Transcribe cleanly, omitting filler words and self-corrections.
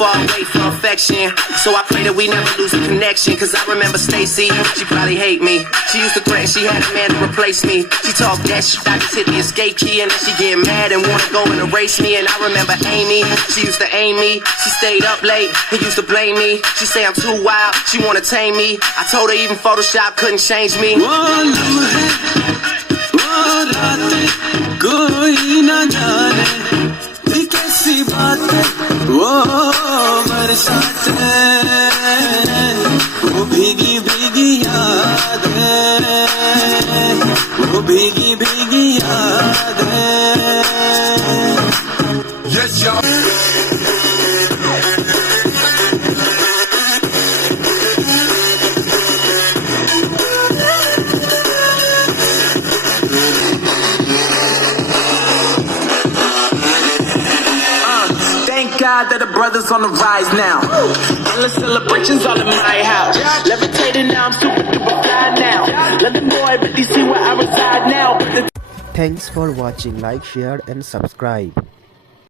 far away for affection. So I pray that we never lose a connection. Cause I remember Stacy, she probably hate me. She used to threaten she had a man to replace me. She talk that shit, I just hit the escape key. And then she get mad and wanna go and erase me. And I remember Amy, she used to aim me. She stayed up late and used to blame me. She say I'm too wild, she wanna tame me. I told her even Photoshop couldn't change me. कोई न जाने ये कैसी बात है वो बरसात है वो भीगी भीगी याद है वो भीगी भीगी याद है yes y'all God that the brothers on the rise now. Endless celebrations all in my house. Levitating now, I'm super duper fly now. Let the boy really see where I reside now. Thanks for watching. Like, share and subscribe.